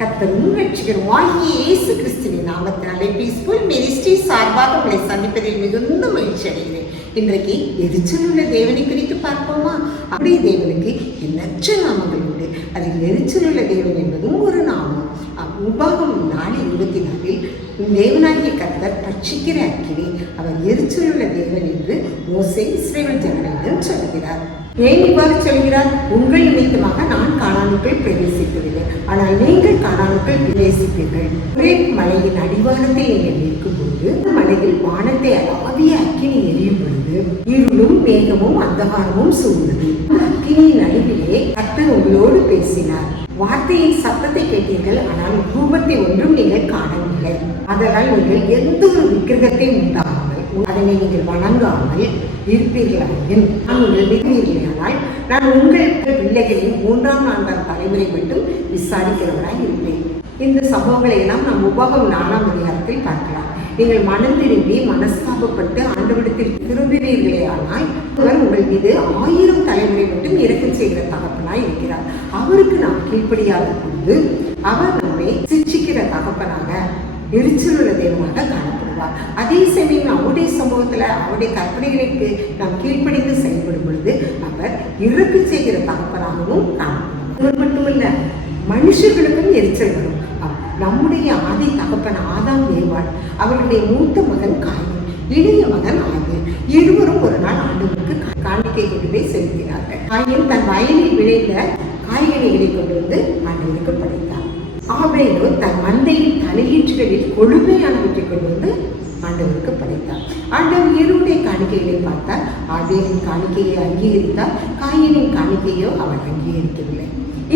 கர்த்தரும் ரட்சகருமாகிய இயேசு கிறிஸ்துவின் நாமத்தினாலே பீஸ்ஃபுல் மினிஸ்ட்ரி சார்பாக உங்களை சந்திப்பதில் மிகுந்த மகிழ்ச்சி அடைகிறேன். இன்றைக்கு எரிச்சல் உள்ள தேவனை குறித்து பார்ப்போமா? அப்படி தேவனுக்கு எண்ணற்ற நாமங்கள் உண்டு. அதில் எரிச்சல் உள்ள தேவன் என்பதும் ஒரு நாமம். உபாகம் 4:24 தேவனாகிய கர்த்தர் பட்சிக்கிற அக்கினி, அவர் எரிச்சலுள்ள தேவன் என்று மோசே இஸ்ரவேல் ஜனங்களிடம் சொல்கிறார். ஏன் இவ்வாறு சொல்கிறார்? உங்கள் நிமித்தமாக நான் கானானுக்குள் பிரவேசிக்கவில்லை, ஆனால் நீங்கள் கானானுக்குள் பிரவேசிப்பீர்கள். ஒரே மலையின் அடிவாரத்தில் நீங்கள் இருக்கும்போது மலையில் வானத்தை அளாவிய அக்கினி எரியும் பொழுது இருளும் மேகமும் அந்தகாரமும் சூழ்ந்தது. அக்கினியின் நடுவிலே கர்த்தர் உங்களோடு பேசினார். வார்த்தையின் சத்தத்தை கேட்டீர்கள், ஆனால் ரூபத்தை ஒன்றும் நீங்கள் காணவில்லை. அதனால் நீங்கள் எந்த ஒரு விக்கிரகத்தை உண்டாகாமல் அதனை நீங்கள் வணங்காமல் இருப்பீர்களாயின் நான் உங்கள் விரும்புகிறீர்களானால் நான் உங்களுக்கு பிள்ளைகளின் 3ஆம் 4ஆம் தலைமுறை மட்டும் விசாரிக்கிறவராய் இருப்பேன். இந்த சம்பவங்களை எல்லாம் நாம் உபாகம் 4ஆம் அதிகாரத்தில் பார்க்கலாம். நீங்கள் மனம் திரும்பி மனஸ்தாபப்பட்டு ஆண்டவரிடத்தில் திரும்புவீர்களே ஆனால் அவர் உங்கள் மீது 1000 தலைமுறை மட்டும் இரக்கம் செய்கிற தகப்பனாய் இருக்கிறார். அவருக்கு நாம் கீழ்ப்படியாத பொழுது அவர் நம்மை சிட்சிக்கிற தகப்பனாக எரிச்சலுள்ள தேவனாக காணப்படுவார். அதே சமயம் அவருடைய சமூகத்தில் அவருடைய கற்பனைகளுக்கு நாம் கீழ்ப்படிந்து செயல்படும் பொழுது அவர் இறக்கு செய்கிற தகப்பனாகவும் காணப்படுவார். மட்டுமல்ல, மனுஷர்களுக்கும் எரிச்சல் வரும். நம்முடைய ஆதி தகப்பன் ஆதாம் ஏவாள், அவருடைய மூத்த மகன் காயின், இளைய மகன் ஆபேல், இருவரும் ஒரு நாள் ஆண்டவருக்கு காணிக்கை கொண்டு போய் செலுத்தினார்கள். காயின் தன் வயலில் விளைந்த காய்கனிகளை கொண்டு வந்து ஆண்டவருக்கு படைத்தார். ஆபேலோ தன் மந்தையின் தலையீற்றுகளில் கொழுமையானவற்றை கொண்டு வந்து ஆண்டவருக்கு படைத்தார். ஆண்டவர் இருவருடைய காணிக்கைகளை பார்த்தார். ஆபேலின் காணிக்கையை அங்கீகரித்தார், காயினின் காணிக்கையோ அவர் அங்கீகரிக்கவில்லை.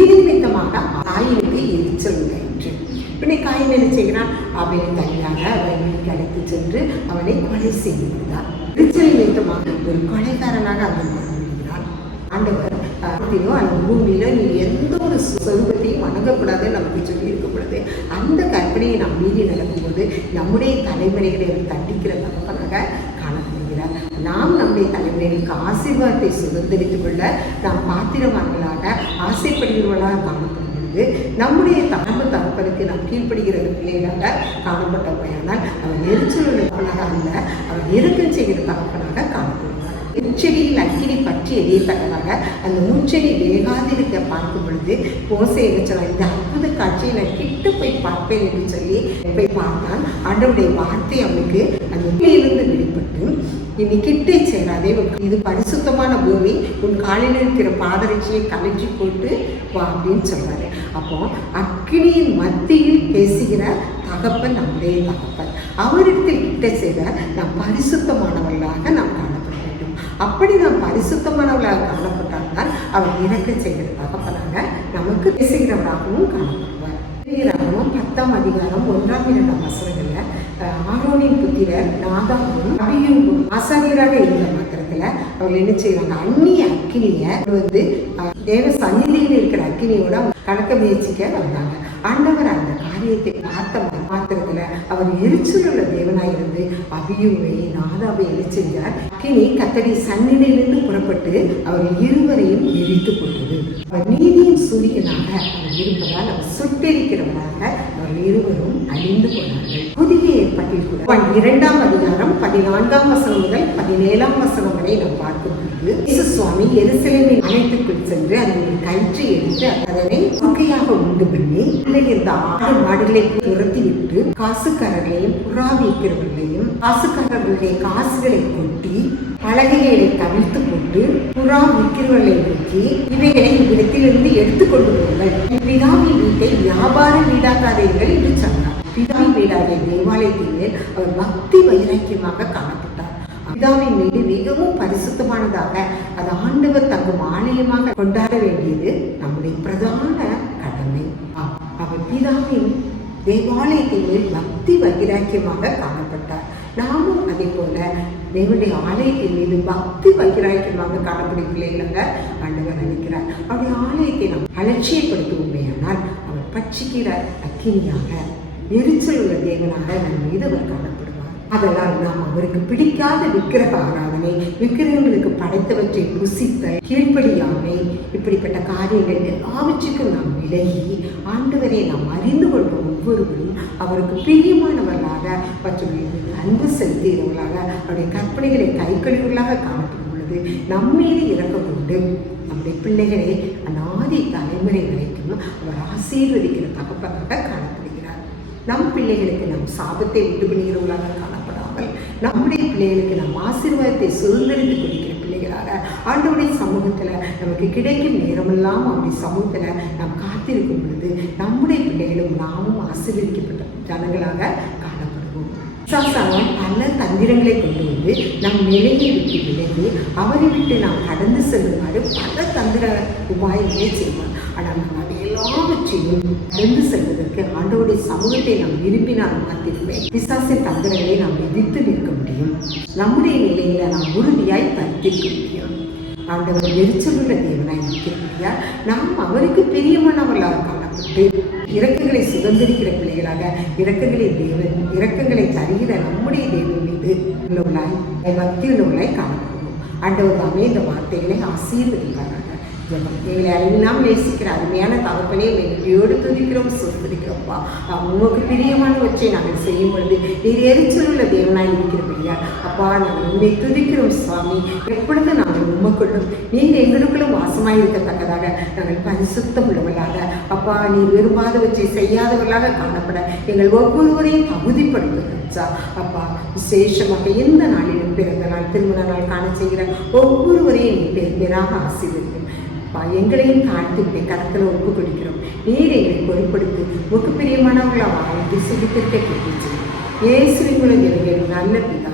இது நிமித்தமாக காயினுக்கு எரிச்சல் உண்டாயிற்று. பின்ன காயின் என்ன செய்கிறான்? ஆபேலை தனியாக வயலுக்கு அழைத்து சென்று அவனை கொலை செய்து விட்டார். எரிச்சல் நிமித்தமாக ஒரு கொலைகாரனாக அவன் மாறிவிடுகிறான். ஆண்டவர் அந்த பூமியில நீ எந்த ஒரு சொருபத்தையும் வணங்கக்கூடாதுன்னு நமக்கு சொல்லி இருக்கக்கூடாது. அந்த கற்பனையை நாம் மீறி நடக்கும்போது நம்முடைய தலைமுறைகளை தண்டிக்கிற தகப்பனாக காணப்படுகிறார். நாம் நம்முடைய தலைமுறைகளுக்கு ஆசீர்வாதத்தை சுதந்திரித்துக் கொள்ள நாம் பாத்திரவான்களாக ஆசைப்படுகிறவர்களாக காணப்படும் பொழுது நம்முடைய தகப்பனுக்கு நாம் கீழ்ப்படுகிற பிள்ளைகளாக காணப்பட்டவையானால் அவர் எரிச்சல் உள்ள தகப்பனாக அல்ல, அவர் இரக்கம் செய்கிற தகப்பனாக காணப்படுவார். முச்செடியில் அக்கினி பற்றி எரியத்தக்கதாக அந்த முச்செடி வேகாதிருக்க பார்க்கும் பொழுது மோசே என்ன இந்த அற்புத காட்சியை நான் கிட்ட போய் பார்ப்பேன் என்று சொல்லி போய் பார்த்தான். ஆண்டவருடைய வார்த்தை அவனுக்கு அந்த உண்மையிலிருந்து வெளிப்பட்டு இனி கிட்டே சேராதே, இது பரிசுத்தமான பூமி, உன் காலில் இருக்கிற பாதரட்சியை கலைச்சி போட்டு வா அப்படின்னு சொல்றாரு. அப்போ அக்கினியின் மத்தியில் பேசுகிற தகப்பன் நம்முடைய தகப்பன். அவரிடத்தில் கிட்ட சேர நாம் பரிசுத்தமானவர்களாக நாம் காணப்பட வேண்டும். அப்படி நாம் பரிசுத்தமானவர்களாக காணப்பட்டால்தான் அவர் இறக்க செய்கிற தகப்பனாக நமக்கு பேசுகிறவராகவும் காணப்படுவார். 10ஆம் அதிகாரம் 1ஆம் 2ஆம் வசனங்கள்ல ஆரோனின் புத்திரர் நாதாபும் அபியூபும் ஆசாரியராக இருந்த மாத்திரத்துல அவர்கள் என்ன செய்வாங்க? அந்நிய அக்கினிய வந்து தேவ சந்நிதியில் இருக்கிற அக்கினியோட கலக்க முயற்சிக்க வந்தாங்க. ஆண்டவர் அந்த காரியத்தை பார்த்த மாத்திரத்துல அவர் எரிச்சல் உள்ள தேவனாயிருந்து அபியூவை நாதாபை என்ன செஞ்சார்? அக்கினி கர்த்தருடைய சந்நிதியிலிருந்து புறப்பட்டு அவர்கள் இருவரையும் எரித்து போட்டது. அவர் நீதியின் சூரியனாக அவர் இருப்பதால் அவர் சுட்டெரிக்கிறவராக அவர்கள் இருவரும் அழிந்து போனார்கள். புதிய ஏற்பாட்டில் கூட 2ஆம் அதிகாரம் 14ஆம் வசனம் முதல் 17ஆம் வசனம் வரை நாம் பார்க்கும்போது இயேசு சுவாமி எருசலேமின் ஆலயத்துக்குள் சென்று அந்த ஒரு கயிற்றை எடுத்து அதனை குறுக்கையாக உண்டு பண்ணி இருந்த ஆடு மாடுகளை துரத்தி விட்டு காசுக்காரர்களையும் புறா விற்கிறவர்களையும் காசுக்காரர்களுடைய காசுகளை கொட்டி பலகைகளை கவிழ்த்து போட்டு புறா விற்கிறவர்களை நோக்கி இவைகளை இவ்விடத்திலிருந்து எடுத்துக்கொண்டு போங்கள், பிதாவின் வீட்டை வியாபார வீடாக்காதீர்கள் என்று சொன்னார். பிதாவின் வீடாகிய தேவாலயத்தின் மேல் அவர் பக்தி வைராக்கியமாக காணப்பட்டார். பிதாவின் வீடு மிகவும் பரிசுத்தமானதாக அது ஆண்டவர் தங்கும் ஆலயமாக கொண்டாட வேண்டியது நம்முடைய பிரதான கடமை. அவர் பிதாவின் தேவாலயத்தின் மேல் பக்தி வைராக்கியமாக காணப்பட்டார். நாமும் அதே போல தேவனுடைய ஆலயத்தின் மீது பக்தி வைராக்கியமாக காணப்படும் பிள்ளைகளாக ஆண்டவர் நினைக்கிறார். அவருடைய ஆலயத்தை நாம் அலட்சியப்படுத்துவோமேயானால் அவர் பட்சிக்கிற அக்கினியாக எரிச்சல் உள்ள தேவனாக நம் மீது அவர் காணப்படுவார். அதனால் நாம் அவருக்கு பிடிக்காத விக்கிரக ஆராதனை, விக்கிரகங்களுக்கு படைத்தவற்றை புசித்தல், கீழ்ப்படியாமை, இப்படிப்பட்ட காரியங்கள் எல்லாவற்றுக்கும் நாம் விலகி ஆண்டவரை நாம் அறிந்து கொண்ட ஒவ்வொருவரும் அவருக்கு பிரியமானவர்களாக மற்றும் அன்பு செலுத்தியவர்களாக அவருடைய கற்பனைகளை கைக்கொள்வர்களாக காணப்படும் பொழுது நம்மீது இறக்கம் கொண்டு நம்முடைய பிள்ளைகளை அநாதி தலைமுறை வரைக்கும் அவர் ஆசீர்வதிக்கிற தகப்பனாக காணப்படுகிறார். நம் பிள்ளைகளுக்கு நாம் சாபத்தை உண்டு பண்ணுகிறவர்களாக காணப்படாமல் நம்முடைய பிள்ளைகளுக்கு நாம் ஆசீர்வாதத்தை சுதந்திரித்து கொடுக்கிற பிள்ளைகளாக ஆண்டவருடைய சமூகத்தில் நமக்கு கிடைக்கும் நேரமெல்லாம் அவருடைய சமூகத்தில் நாம் காத்திருக்கும் பொழுது நம்முடைய பிள்ளைகளும் நாமும் ஆசீர்வதிக்கப்பட்ட ஜனங்களாக காணப்படுவோம். சாசானம் பல தந்திரங்களை கொண்டு வந்து நம் நிலையை விட்டு விலகி அவரை விட்டு நாம் கடந்து செல்லுமாறு பல தந்திர உபாயங்களை செய்வோம். ஆனால் நாம் அதை எல்லாவற்றையும் கடந்து செல்வதற்கு ஆண்டவருடைய சமூகத்தை நாம் விரும்பினால் மாத்திரமே பிசாசின் தந்திரங்களை நாம் எதிர்த்து நிற்க முடியும். நம்முடைய நிலையில நாம் உறுதியாய் தரித்திருக்க முடியும். ஆண்டவர் எரிச்சலுள்ள தேவனாய் இருக்கிறபடியால் நாம் அவருக்கு பிரியமானவர்களாக காணப்பட்டு இரக்கங்களை சுதந்திரிக்கிற பிள்ளைகளாக இரக்கங்களை தருகிற நம்முடைய தேவன் மீது உள்ளவர்களாய் பக்தி உள்ளவர்களாய் காணப்படுவோம். ஆண்டவர் தாமே இந்த வார்த்தைகளை ஆசீர்வதிப்பார்கள். எங்களை அறிவிலாம் நேசிக்கிற அருமையான தகப்பனே நன்றியோடு துதிக்கிறோம், சொத்திருக்கிறோம்ப்பா. உமக்கு பிரியமானவற்றை நாங்கள் செய்யும் பொழுது நீர் எரிச்சல் உள்ள தேவனாய் இருக்கிறபடியா அப்பா நாங்கள் உண்மை துதிக்கிறோம் சுவாமி. எப்பொழுது நாங்கள் உமக்குள்ளும் நீர் எங்களுக்குள்ளும் வாசமாய் இருக்கத்தக்கதாக நாங்கள் பரிசுத்தம் உள்ளவர்களாக அப்பா நீர் விரும்பாதவற்றை செய்யாதவர்களாக காணப்பட எங்கள் ஒவ்வொருவரையும் தகுதிப்படுத்துகிறோம் அப்பா. விசேஷமாக எந்த நாளிலும் பிறந்த நாள், திருமண நாள் காண செய்கிற ஒவ்வொருவரையும் நீர் பேராக ஆசீர்வதிக்கும். எங்களையும் தாழ்த்தி கருத்தில் ஒப்பு கொடுக்கிறோம். நீர் எங்களை பொறுப்படுத்தி முக்கு பிரியமானவர்களாக வாழ்ந்து சுகித்திருக்க கேட்டு இயேசுவின் மூலம் நல்ல பிதா.